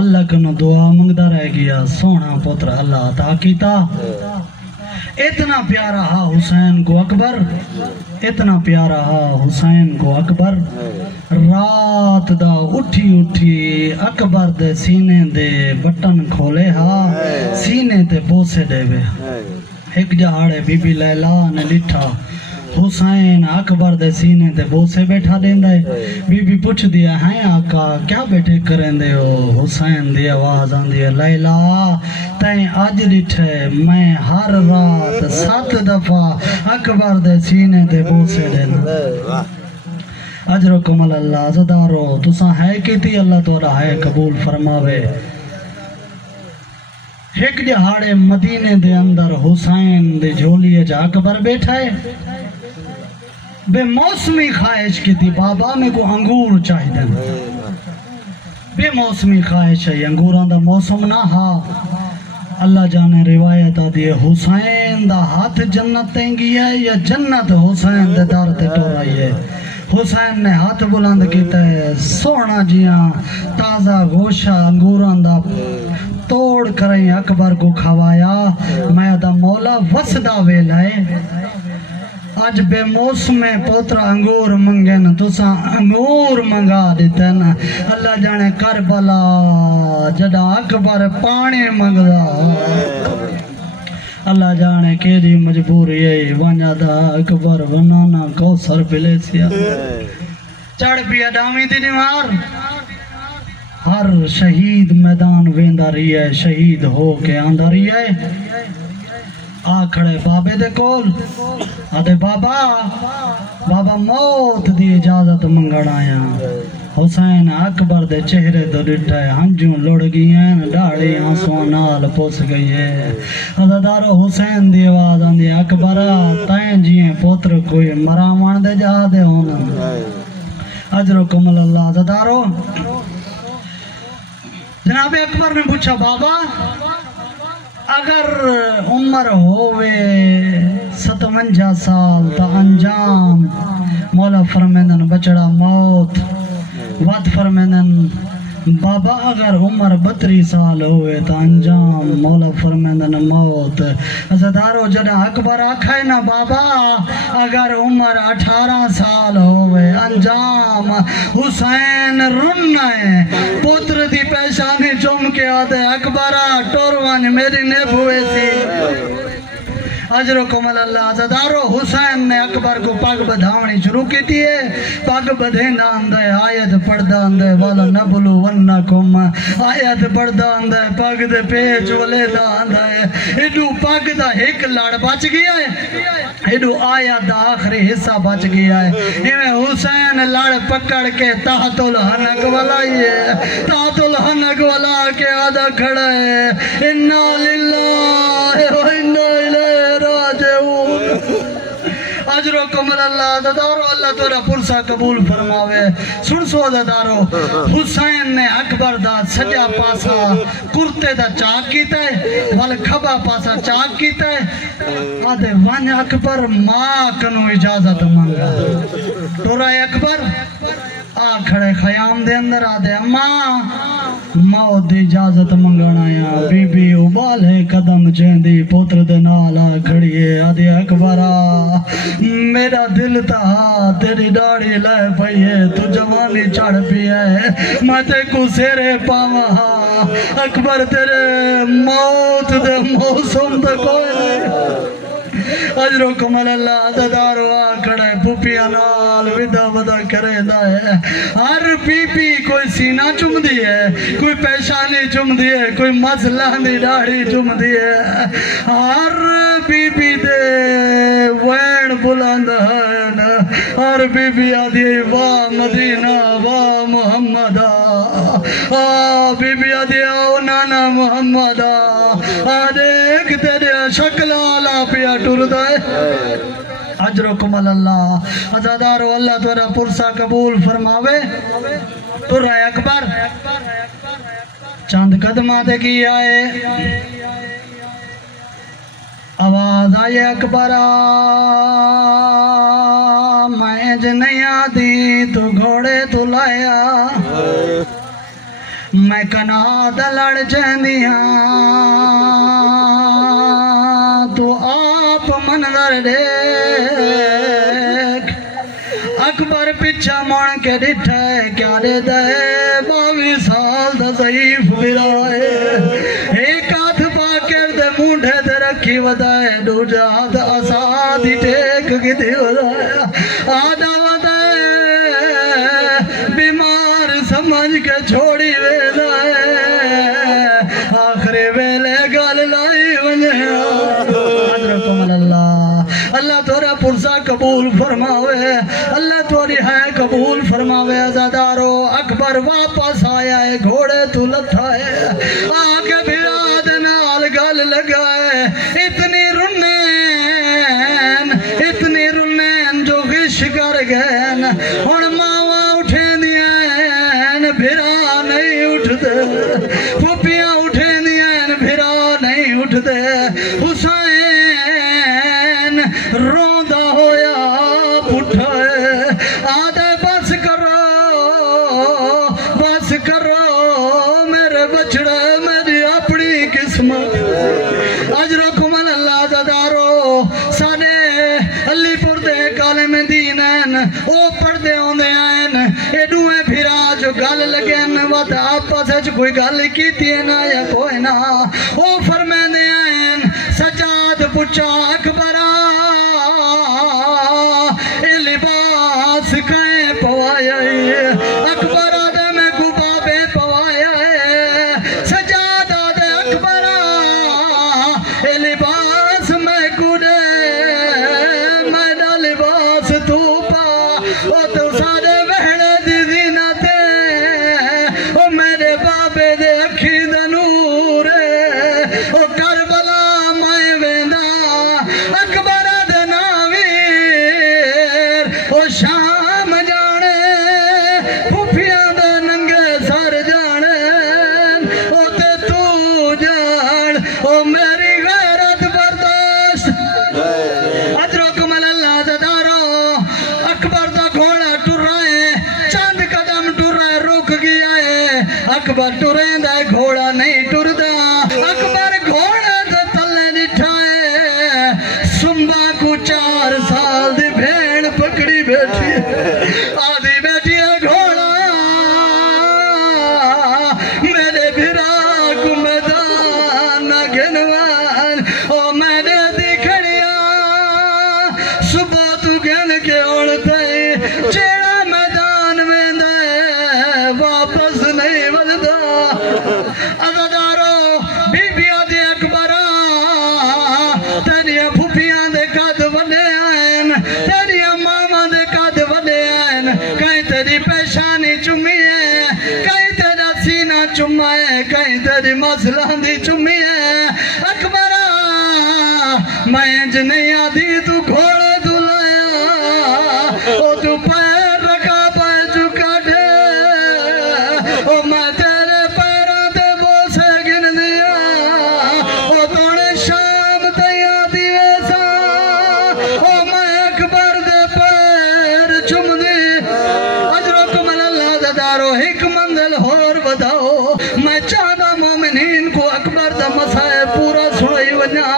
اللہ کنو دعا منگدا رہ گیا، سونا پتر اللہ عطا کیتا۔ اتنا پیارا ہا حسین کو اکبر، اتنا پیارا ہا حسین کو اکبر، رات دا اٹھی اٹھی اکبر دے سینے دے بٹن کھولے ہا، سینے دے بوسے دے وے۔ ایک جہاڑے بی بی لیلا نے لٹھا حسین اکبر دے سینے دے بوسے بیٹھا دیں دے، بی بی پوچھ دیا ہیں آقا کیا بیٹھے کریں دے ہو؟ حسین دی آواز آن دیا لیلا تائیں آج لٹھے میں ہر رات 7 دفعہ اکبر دے سینے دے بوسے دیں دے۔ اجرکم اللہ زدارو تساں ہے کیتی اللہ تورا ہے قبول فرماوے۔ ایک جہاڑے مدینے دے اندر حسین دے جھولیے جا اکبر بیٹھا ہے، بے موسمی خواہش کی تھی بابا میں کو انگور چاہی دیں، بے موسمی خواہش ہے انگوران دا موسم نہ ہا۔ اللہ جانے روایت آ دیئے حسین دا ہاتھ جنت تینگی ہے یا جنت حسین دے دار تے ٹورائی ہے۔ حسین نے ہاتھ بلند کیتا ہے، سونا جیاں تازہ گوشہ انگوران دا توڑ کریں اکبر کو کھوایا۔ میں دا مولا وسدہ ویلائے، آج بے موسم پوتر انگور منگن تساں انگور منگا دیتے نا۔ اللہ جانے کربلا جڑا اکبر پانی منگدا، اللہ جانے کیری مجبوری ہے وانجا دا اکبر ونانا کوثر پلے سیا چڑھ پیا ڈامی دی نیوار۔ ہر شہید میدان ویندہ رہی ہے، شہید ہو کے آندہ رہی ہے۔ آکھڑے بابے دے کول آدھے بابا موت دی اجازت منگڑ آیا۔ حسین اکبر دے چہرے دو ڈٹھا ہے، ہنجوں لڑ گئی ہیں، ڈاڑی آنسوں نال پوس گئی ہے۔ عزادارو حسین دی آواز آندھی اکبرہ تائیں جیئیں پوتر کوئی مرامان دے جا دے ہونا۔ اجرکم اللہ عزادارو جناب اکبر نے پوچھا بابا اگر عمر ہووے 57 سال تا انجام مولا فرمیندن بچڑا موت، وعد فرمیندن بابا اگر عمر 32 سال ہوئے تا انجام مولا فرمیندن موت۔ عزادارو جڑا اکبر آکھائے نا بابا اگر عمر 18 سال ہوئے انجام حسین رننا ہے، پتر دی پیشانی چوم کے آدھے اکبرہ ٹوروان میری نیب ہوئے سی۔ اجرکم اللہ عزادارو حسین نے اکبر کو پاک بدھاونی شروع کی تھی ہے، پاک بدھیندہ اندھے آیت پڑھدہ اندھے والا نبلو ونکم، آیت پڑھدہ اندھے پاک دے پیچ ولیدہ اندھے ایڈو پاک دا ایک لڑ بچ گیا ہے، ایڈو آیت دا آخری حصہ بچ گیا ہے۔ ایویں حسین لڑ پکڑ کے تحت الحنک ولائی ہے، تحت الحنک ولا کے آدھا کھڑا ہے، اِنَّا لِلَّهِ وَإِنَّا إِلَيْهِ راجعون۔ اجرکم اللہ عزادارو اللہ تورا پرسا قبول فرماوے۔ سن سو عزادارو حسین نے اکبر دا سجا پاسا کرتے دا چاک کیتا ہے، وال کھبا پاسا چاک کیتا ہے۔ آدھے وان اکبر ماں کنو اجازت مانگا، تورا اکبر آ کھڑے خیام دے اندر آدھے اماں موت دی اجازت منگانا یا بی بی ابالے قدم چیندی پوتر دے نالا کھڑیے آدھے اکبرہ میرا دل تہا تیری ڈاڑی لائے پئیے تو جوانی چڑھ پی ہے میں تے کو سیرے پاواں اکبر تیرے موت دے موسم تے کوئی نہیں۔ اجرکم اللہ عزادارو آکڑے پوپیاں نال ودا ودا کرے دائے۔ ہر بی بی کوئی سینہ چم دیئے، کوئی پیشانی چم دیئے، کوئی مسئلہ دی ڈاڑی چم دیئے۔ ہر بی بی دے وین بلند ہے، ہر بی بی آدھی واہ مدینہ واہ محمدہ، بی بی آدھی آؤ نانا محمدہ، دیکھ تیرے شکلالا پیا ٹردہ ہے۔ اجرکم اللہ عزادارو اللہ تورا پرسا قبول فرماوے۔ ترہ اکبر چاند قدمہ دے کی آئے، آواز آئے اکبرہ میں جنیا دی تو گھوڑے تو لایا، میں کناد لڑ جاندیاں تو آپ منظر دیکھ اکبر پچھا مڑ کے ڈٹھا ہے کیا دے دے 22 سال دا ضعیف برائے ایک ہاتھ پاکر دے مونڈے دے رکھی ودائے دوجا ہاتھ آسادی ٹیک کی دی ودائے آدھا ودائے بیمار سمجھ کے چھوڑی ویلائے آخری ویلے گال لائی ونجے حضرکم اللہ اللہ تورا پرسا قبول فرماوے اللہ توری ہے قبول فرماوے عزادارو اکبر واپس آیا ہے گھوڑے تو لتھا ہے آگے بھی آدھ نال گل لگائے اتنی رنین جو غش کر گئے ہن ماوا اٹھے دیا بھرا نہیں اٹھتے پھوپیاں اٹھے دیا بھرا نہیں اٹھتے حسین روندہ ہویا پٹھا ہے آدھے بس کرو میرے بچڑے میری اپنی قسمت اجرکم اللہ زدارو سانے علی پور دے کالے میں دین ہیں او پردے ہوندے ہیں ایڈویں پھرا جو گل لگے ہیں وقت آپس ہے جو کوئی گل کی تینا یا کوئی نہ او فرمین دے ہیں سجاد پچھا اکبرہ اے لباس کہیں پوایا ہے اکبرہ دے میں گبابے پوایا ہے سجاد دے اکبرہ اے لباس میں گڑے میڈا لباس تو پا او تو سارے وہڑے دی زینتے او میرے بابے دے اکھی دا نور او کربلا میں ویندہ اکبرہ دے ناویر او شام جانے پھوپیاں دے ننگے سر جانے او تے تو جان او میری غیرت برداشت ادرکم اللہ زدارو اکبر دا گھوڑا ٹر رہے چند قدم ٹر رہے رک گیا ہے اکبر ٹریں دا گھوڑا نہیں ٹر دا اکبر گھوڑا دا تلے نٹھائے سنبا کو 4 سال دی بھیڑ پکڑی بیٹھی آدھی بیٹھی ہے گھوڑا میرے بھرا کو میدان نہ گنوان او میرے دکھڑیا صبح تو گن کے اڑتے چیڑا میدان میں دے واپس نہیں وددا عزادارو بی بی آدھی اکبرہ تیریاں پھوپیاں دے قد وڈے آئین تیریاں ماما دے قد وڈے آئین کہیں تیری پیشانی چمی ہے کہیں تیرا سینہ چما ہے کہیں تیری مسلح دی چمی ہے اکبرہ میں انج نہیں آدھی تو گھوڑے تو لایا او تو پیر رکھا پیر چکا دے او میں تیرے پیران تے بوسے گن دیا او توڑے شام تیاں دی ویسا او میں اکبر دے پیر چم دی اجرکم اللہ زدارو ایک منزل ہور بداؤ میں چاہتا مومنین کو اکبر دا مسائے پورا سنائی ونیا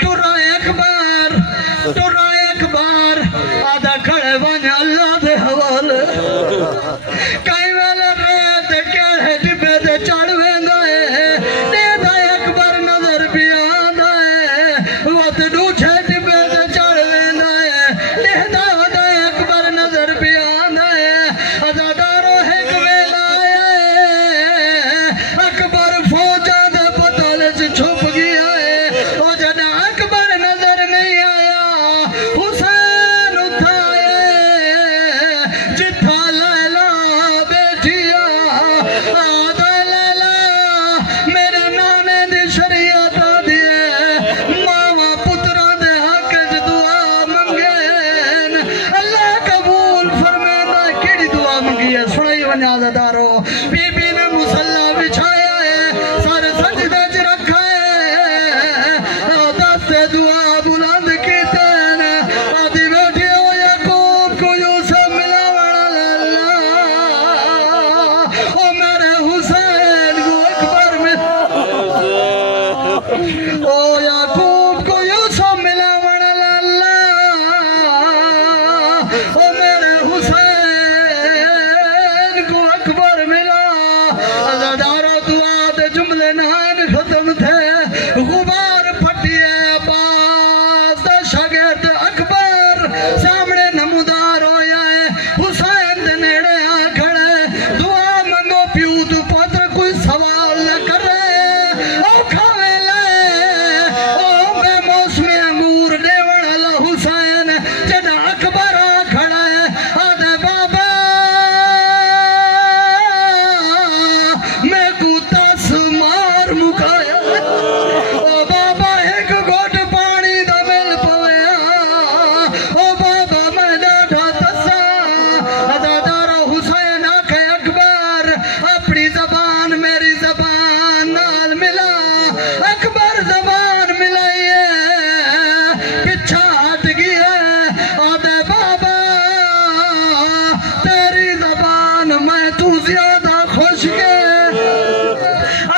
ٹرائے اکبر